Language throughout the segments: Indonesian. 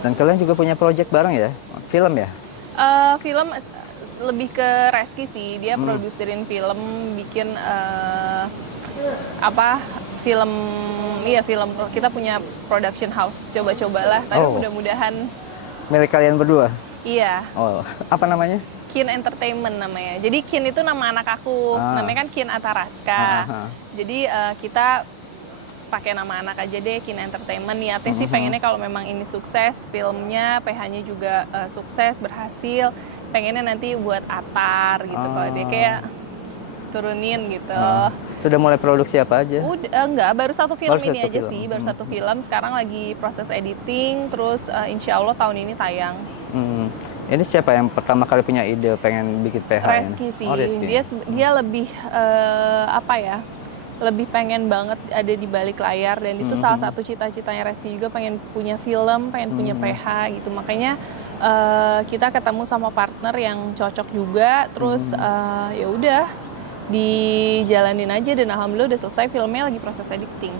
Dan kalian juga punya project bareng ya? Film ya? Film lebih ke Reski sih, dia produserin film, bikin apa film, iya film, kita punya production house, coba-cobalah, tapi Oh, mudah-mudahan. milik kalian berdua? Iya, Oh, apa namanya? Kin Entertainment namanya. Jadi Kin itu nama anak aku, Ah, namanya kan Kin Ataraska. ah. Jadi kita pakai nama anak aja deh, Kin Entertainment. Niatnya sih pengennya kalau memang ini sukses, filmnya, PH-nya juga sukses, berhasil, pengennya nanti buat Atar gitu. Kalau dia kayak turunin gitu. Sudah mulai produksi apa aja? Udah, enggak, baru satu film Baru ini satu aja film. sih, baru satu film. Sekarang lagi proses editing, terus insya Allah tahun ini tayang. Ini siapa yang pertama kali punya ide pengen bikin PH ini? Reski sih, Oh, Reski. dia lebih apa ya, lebih pengen banget ada di balik layar, dan itu salah satu cita-citanya Reski juga, pengen punya film, pengen punya PH gitu. Makanya kita ketemu sama partner yang cocok juga, terus ya udah dijalanin aja, dan alhamdulillah udah selesai filmnya, lagi proses editing.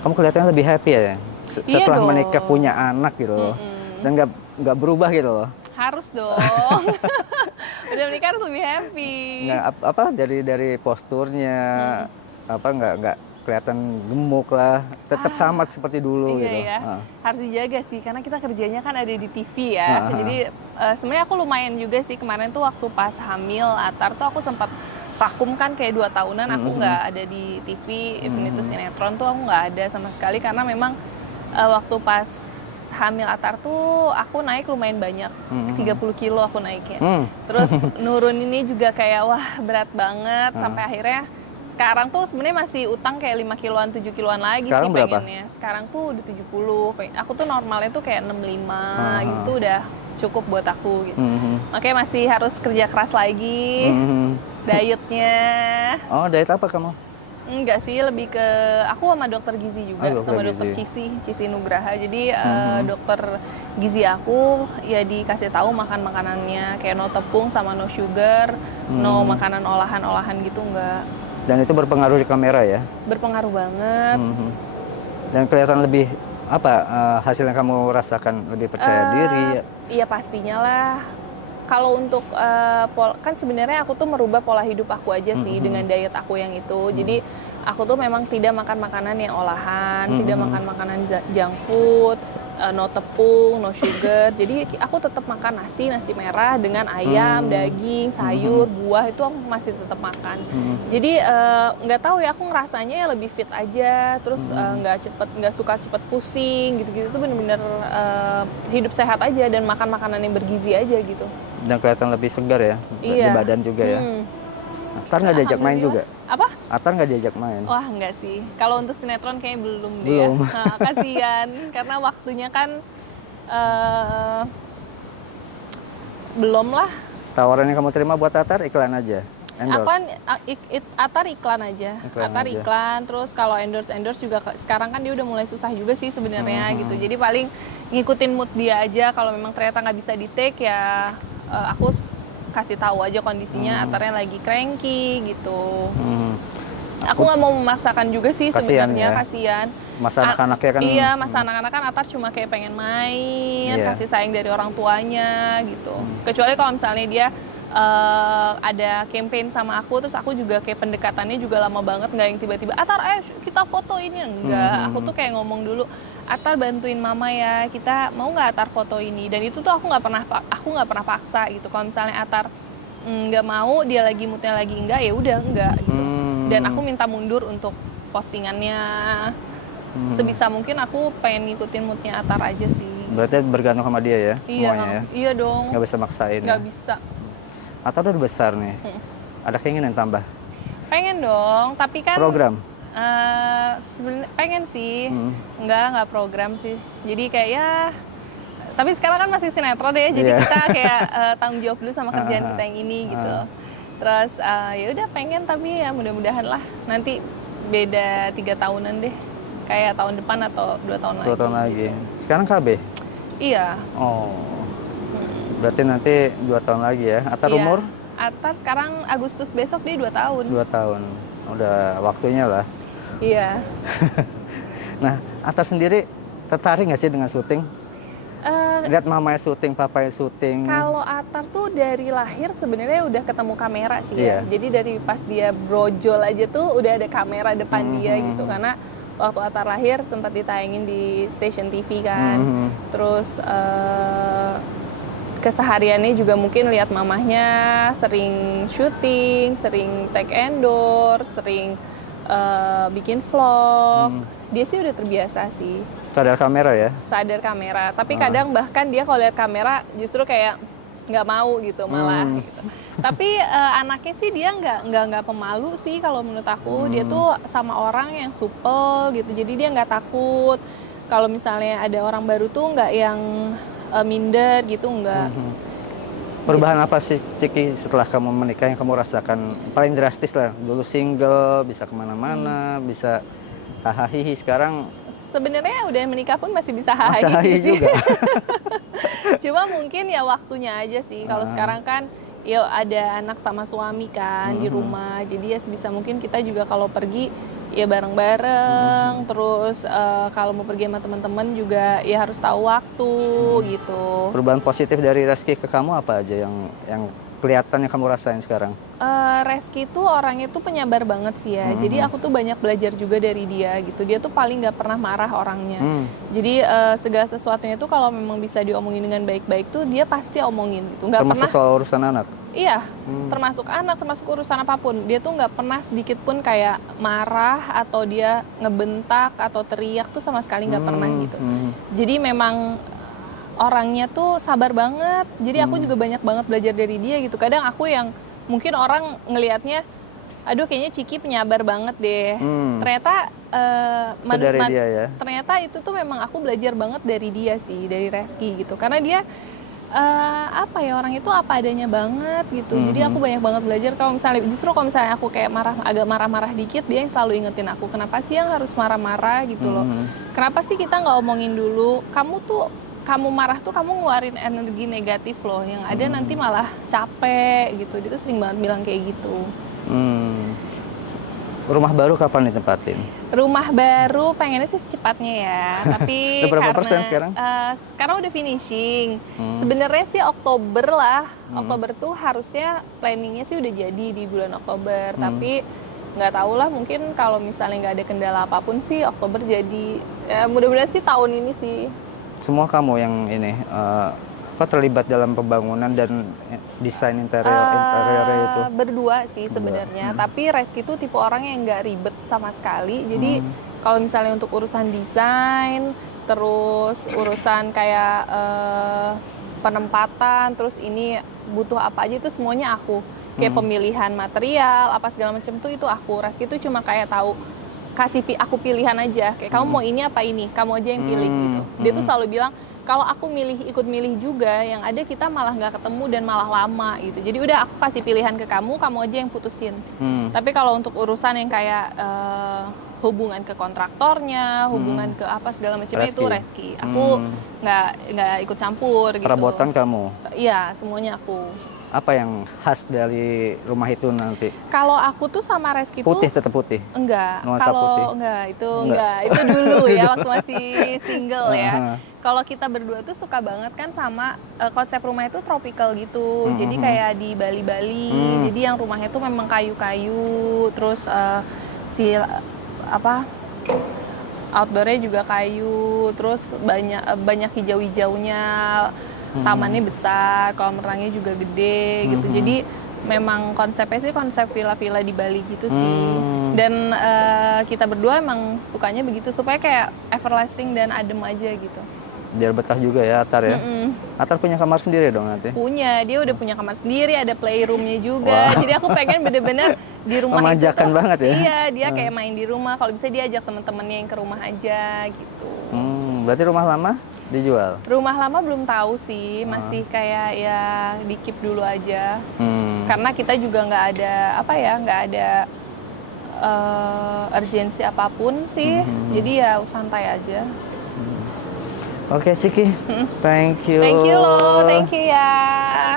Kamu kelihatannya lebih happy ya? Iya Setelah dong. menikah punya anak gitu loh. Dan nggak berubah gitu loh. Harus dong. Udah menikah harus lebih happy. Nggak apa dari posturnya apa nggak kelihatan gemuk lah. Tetap sama seperti dulu Iya gitu. ya, harus dijaga sih, karena kita kerjanya kan ada di TV ya. Jadi sebenarnya aku lumayan juga sih, kemarin tuh waktu pas hamil Atar tuh aku sempat vakum kan, kayak 2 tahunan aku nggak ada di TV, even itu sinetron tuh aku nggak ada sama sekali, karena memang waktu pas hamil Atar tuh aku naik lumayan banyak, 30 kilo aku naiknya. Terus nurun ini juga kayak wah berat banget, sampai akhirnya sekarang tuh sebenarnya masih utang kayak 5 kiloan, 7 kiloan lagi Sekarang sih berapa? pengennya. Sekarang tuh udah 70. Aku tuh normalnya tuh kayak 65 gitu, udah cukup buat aku gitu. Makanya masih harus kerja keras lagi, dietnya. Oh, diet apa kamu? Enggak sih, lebih ke aku sama dokter gizi juga, dokter sama dokter gizi. Cici Nugraha. Jadi dokter gizi aku ya dikasih tahu makan makanannya kayak no tepung sama no sugar, no makanan olahan-olahan gitu, enggak. Dan itu berpengaruh di kamera ya? Berpengaruh banget. Dan kelihatan lebih apa hasil yang kamu rasakan, lebih percaya diri? Iya pastinya lah. Kalau untuk kan sebenarnya aku tuh merubah pola hidup aku aja sih dengan diet aku yang itu. Jadi aku tuh memang tidak makan makanan yang olahan, tidak makan makanan junk food, no tepung, no sugar. Jadi aku tetap makan nasi merah dengan ayam, daging, sayur, buah, itu aku masih tetap makan. Jadi nggak tahu ya, aku ngerasanya ya lebih fit aja, terus nggak suka cepet pusing gitu-gitu. Tuh bener-bener hidup sehat aja dan makan makanan yang bergizi aja gitu. Dan kelihatan lebih segar ya di Iya. badan juga ya. Atar nggak diajak main juga? Apa? Atar nggak diajak main? Wah enggak sih. Kalau untuk sinetron kayaknya belum deh Belum. ya. Nah, kasihan karena waktunya kan belum lah. Tawaran yang kamu terima buat Atar iklan aja? Aku Endorse? kan Atar iklan aja. Iklan Atar aja. iklan, terus kalau endorse juga sekarang kan dia udah mulai susah juga sih sebenarnya gitu. Jadi paling ngikutin mood dia aja. Kalau memang ternyata nggak bisa di take ya aku kasih tahu aja kondisinya Atarnya lagi cranky gitu. Aku nggak mau memaksakan juga sih sebenarnya, kasihan. Masa anak-anaknya kan? Iya, masa anak-anak kan Atar cuma kayak pengen main, kasih sayang dari orang tuanya gitu. Kecuali kalau misalnya dia ada campaign sama aku, terus aku juga kayak pendekatannya juga lama banget, nggak yang tiba-tiba Atar kita foto ini, enggak. Aku tuh kayak ngomong dulu, Atar bantuin mama ya, kita mau nggak Atar foto ini, dan itu tuh aku nggak pernah paksa gitu. Kalau misalnya Atar nggak mau, dia lagi moodnya lagi enggak, ya udah enggak gitu. Dan aku minta mundur untuk postingannya. Sebisa mungkin aku pengen ngikutin moodnya Atar aja sih. Berarti bergantung sama dia ya semuanya ya? Iya dong. Nggak bisa maksain Nggak ya? bisa. Atar udah besar nih, ada keinginan tambah? Pengen dong, tapi kan Program? sebenarnya pengen sih. Nggak program sih. Jadi kayak ya, tapi sekarang kan masih sinetron deh, jadi kita kayak tanggung jawab dulu sama kerjaan kita yang ini gitu. Terus ya udah pengen, tapi ya mudah-mudahan lah nanti beda 3 tahunan deh, kayak tahun depan atau 2 tahun lagi. 2 tahun lagi. Sekarang KB? Iya. Oh, berarti nanti 2 tahun lagi ya. Atar Iya. umur? Atar sekarang Agustus besok dia 2 tahun. 2 tahun. Udah waktunya lah. Iya. Nah, Atar sendiri tertarik nggak sih dengan syuting? Lihat mamanya syuting, papanya syuting. Kalau Atar tuh dari lahir sebenarnya udah ketemu kamera sih ya. Iya. Jadi dari pas dia brojol aja tuh udah ada kamera depan dia gitu. Karena waktu Atar lahir sempat ditayangin di stasiun TV kan. Terus kesehariannya juga mungkin lihat mamahnya sering syuting, sering take endorse, sering bikin vlog. Dia sih udah terbiasa sih. Sadar kamera ya? Sadar kamera, tapi kadang bahkan dia kalau lihat kamera justru kayak nggak mau gitu malah. Gitu. Tapi anaknya sih dia nggak pemalu sih kalau menurut aku. Dia tuh sama orang yang supel gitu, jadi dia nggak takut. Kalau misalnya ada orang baru tuh nggak yang minder gitu, nggak. Perubahan apa sih Ciki setelah kamu menikah yang kamu rasakan paling drastis lah? Dulu single, bisa kemana-mana, bisa hahaha, sekarang sebenarnya udah menikah pun masih bisa hahaha sih. juga. Cuma mungkin ya waktunya aja sih. Kalau sekarang kan ya ada anak sama suami kan di rumah. Jadi ya sebisa mungkin kita juga kalau pergi ya bareng-bareng. Terus kalau mau pergi sama teman-teman juga ya harus tahu waktu gitu. Perubahan positif dari Reski ke kamu apa aja yang kelihatan yang kamu rasain sekarang? Reski tuh orangnya tuh penyabar banget sih ya. Jadi aku tuh banyak belajar juga dari dia gitu. Dia tuh paling nggak pernah marah orangnya. Jadi segala sesuatunya tuh kalau memang bisa diomongin dengan baik-baik tuh dia pasti omongin gitu. Nggak termasuk pernah soal urusan anak? Iya, termasuk anak, termasuk urusan apapun. Dia tuh nggak pernah sedikit pun kayak marah atau dia ngebentak atau teriak tuh sama sekali nggak pernah gitu. Jadi memang orangnya tuh sabar banget. Jadi aku juga banyak banget belajar dari dia gitu. Kadang aku yang mungkin orang ngelihatnya, aduh kayaknya Ciki penyabar banget deh. Ternyata dia ya? Ternyata itu tuh memang aku belajar banget dari dia sih, dari Reski gitu. Karena dia apa ya, orang itu apa adanya banget gitu. Jadi aku banyak banget belajar. Kalau misalnya aku kayak agak marah-marah dikit, dia yang selalu ingetin aku, kenapa sih yang harus marah-marah gitu loh. Kenapa sih kita nggak omongin dulu, kamu marah tuh kamu ngeluarin energi negatif loh, yang ada nanti malah capek gitu. Dia tuh sering banget bilang kayak gitu. Rumah baru kapan ditempatin? Rumah baru pengennya sih secepatnya ya, tapi berapa karena persen sekarang? Sekarang udah finishing. Sebenarnya sih Oktober lah. Oktober tuh harusnya planningnya sih udah jadi di bulan Oktober, tapi nggak tahu lah, mungkin kalau misalnya nggak ada kendala apapun sih Oktober jadi. Mudah-mudahan sih tahun ini sih. Semua kamu yang ini terlibat dalam pembangunan dan desain interior itu? Berdua sih sebenarnya, tapi Reski tuh tipe orang yang nggak ribet sama sekali. Jadi kalau misalnya untuk urusan desain, terus urusan kayak penempatan, terus ini butuh apa aja itu semuanya aku. Kayak pemilihan material, apa segala macam tuh itu aku. Reski tuh cuma kayak tahu, aku pilihan aja, kayak kamu mau ini apa ini, kamu aja yang pilih gitu. Dia tuh selalu bilang, kalau aku ikut milih juga, yang ada kita malah nggak ketemu dan malah lama gitu. Jadi udah aku kasih pilihan ke kamu aja yang putusin. Tapi kalau untuk urusan yang kayak hubungan ke kontraktornya, hubungan ke apa segala macamnya itu Reski. Aku nggak ikut campur gitu. Perabotan kamu? Iya, semuanya aku. Apa yang khas dari rumah itu nanti? Kalau aku tuh sama Reski putih, tuh tetap putih? Enggak. Nuansa putih? Enggak. Itu dulu ya, waktu masih single ya. Kalau kita berdua tuh suka banget kan sama konsep rumah itu tropical gitu. Jadi kayak di Bali-Bali. Jadi yang rumahnya tuh memang kayu-kayu, terus outdoornya juga kayu, terus banyak hijau-hijaunya. Tamannya besar, kolam renangnya juga gede gitu. Jadi memang konsepnya sih konsep villa-villa di Bali gitu sih. Dan kita berdua emang sukanya begitu, supaya kayak everlasting dan adem aja gitu. Biar betah juga ya Atar ya? Atar punya kamar sendiri dong nanti? Punya, dia udah punya kamar sendiri, ada playroomnya juga. Jadi aku pengen bener-bener di rumah memanjakan itu tuh, banget ya? Iya, dia kayak main di rumah. Kalau bisa dia ajak teman-temannya yang ke rumah aja gitu. Berarti rumah lama dijual? Rumah lama belum tahu sih, masih kayak ya di keep dulu aja. Karena kita juga nggak ada urgensi apapun sih. Jadi ya santai aja. Oke Ciki, thank you. Thank you loh, thank you ya.